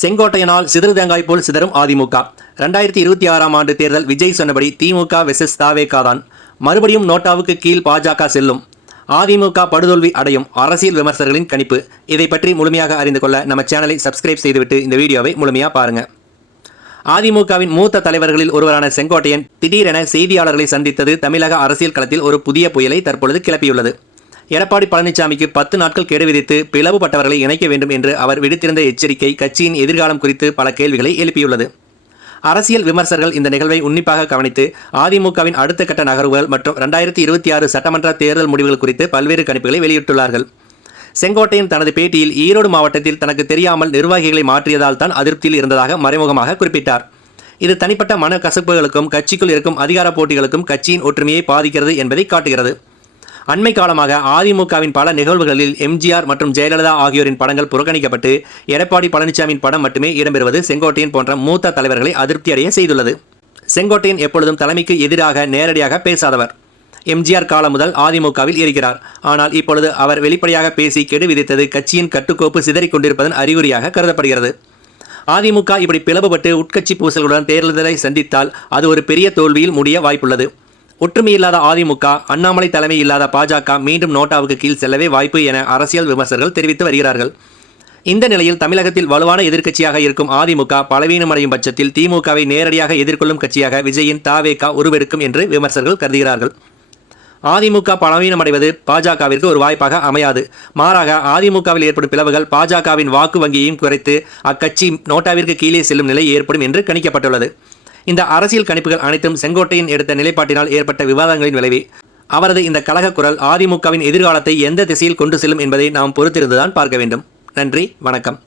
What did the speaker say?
செங்கோட்டையனால் சிதறு தேங்காய் போல் சிதறும் அதிமுக. 2026ஆம் ஆண்டு தேர்தல் விஜய் சொன்னபடி திமுக வெர்சஸ் தாவேகா தான். மறுபடியும் நோட்டாவுக்கு கீழ் பாஜக செல்லும். அதிமுக படுதோல்வி அடையும். அரசியல் விமர்சகர்களின் கணிப்பு. இதை பற்றி முழுமையாக அறிந்து கொள்ள நம்ம சேனலை சப்ஸ்கிரைப் செய்துவிட்டு இந்த வீடியோவை முழுமையாக பாருங்க. அதிமுகவின் மூத்த தலைவர்களில் ஒருவரான செங்கோட்டையன் திடீரென செய்தியாளர்களை சந்தித்தது தமிழக அரசியல் களத்தில் ஒரு புதிய புயலை தற்பொழுது கிளப்பியுள்ளது. எடப்பாடி பழனிசாமிக்கு 10 நாட்கள் கெடு விதித்து பிளவுபட்டவர்களை இணைக்க வேண்டும் என்று அவர் விடுத்திருந்த எச்சரிக்கை கட்சியின் எதிர்காலம் குறித்து பல கேள்விகளை எழுப்பியுள்ளது. அரசியல் விமர்சகர்கள் இந்த நிகழ்வை உன்னிப்பாக கவனித்து அதிமுகவின் அடுத்த கட்ட நகர்வுகள் மற்றும் 2026 சட்டமன்ற தேர்தல் முடிவுகள் குறித்து பல்வேறு கணிப்புகளை வெளியிட்டுள்ளார்கள். செங்கோட்டையன் தனது பேட்டியில் ஈரோடு மாவட்டத்தில் தனக்கு தெரியாமல் நிர்வாகிகளை மாற்றியதால் தான் அதிருப்தியில் இருந்ததாக மறைமுகமாக குறிப்பிட்டார். இது தனிப்பட்ட மன கசப்புகளுக்கும் கட்சிக்குள் இருக்கும் அதிகார போட்டிகளுக்கும் கட்சியின் ஒற்றுமையை பாதிக்கிறது என்பதை காட்டுகிறது. அண்மை காலமாக அதிமுகவின் பல நிகழ்வுகளில் எம்ஜிஆர் மற்றும் ஜெயலலிதா ஆகியோரின் படங்கள் புறக்கணிக்கப்பட்டு எடப்பாடி பழனிசாமியின் படம் மட்டுமே இடம்பெறுவது செங்கோட்டையன் போன்ற மூத்த தலைவர்களை அதிருப்தி அடைய செய்துள்ளது. செங்கோட்டையன் எப்பொழுதும் தலைமைக்கு எதிராக நேரடியாக பேசாதவர். எம்ஜிஆர் காலம் முதல் அதிமுகவில் இருக்கிறார். ஆனால் இப்பொழுது அவர் வெளிப்படையாக பேசி கெடு விதித்தது கட்சியின் கட்டுக்கோப்பு சிதறிக் கொண்டிருப்பதன் அறிகுறியாக கருதப்படுகிறது. அதிமுக இப்படி பிளவுபட்டு உட்கட்சி பூசல்களுடன் தேர்தலை சந்தித்தால் அது ஒரு பெரிய தோல்வியில் முடிய வாய்ப்புள்ளது. ஒற்றுமை இல்லாத அதிமுக, அண்ணாமலை தலைமை இல்லாத பாஜக மீண்டும் நோட்டாவுக்கு கீழ் செல்லவே வாய்ப்பு என அரசியல் விமர்சகர்கள் தெரிவித்து வருகிறார்கள். இந்த நிலையில் தமிழகத்தில் வலுவான எதிர்க்கட்சியாக இருக்கும் அதிமுக பலவீனமடையும் பட்சத்தில் திமுகவை நேரடியாக எதிர்கொள்ளும் கட்சியாக விஜயின் தாவேகா உருவெடுக்கும் என்று விமர்சகர்கள் கருதுகிறார்கள். அதிமுக பலவீனமடைவது பாஜகவிற்கு ஒரு வாய்ப்பாக அமையாது. மாறாக அதிமுகவில் ஏற்படும் பிளவுகள் பாஜகவின் வாக்கு வங்கியையும் குறைத்து அக்கட்சி நோட்டாவிற்கு கீழே செல்லும் நிலை ஏற்படும் என்று கணிக்கப்பட்டுள்ளது. இந்த அரசியல் கணிப்புகள் அனைத்தும் செங்கோட்டையன் எடுத்த நிலைப்பாட்டினால் ஏற்பட்ட விவாதங்களின் விளைவே. அவரது இந்த கலக குரல் அதிமுகவின் எதிர்காலத்தை எந்த திசையில் கொண்டு செல்லும் என்பதை நாம் பொறுத்திருந்துதான் பார்க்க வேண்டும். நன்றி, வணக்கம்.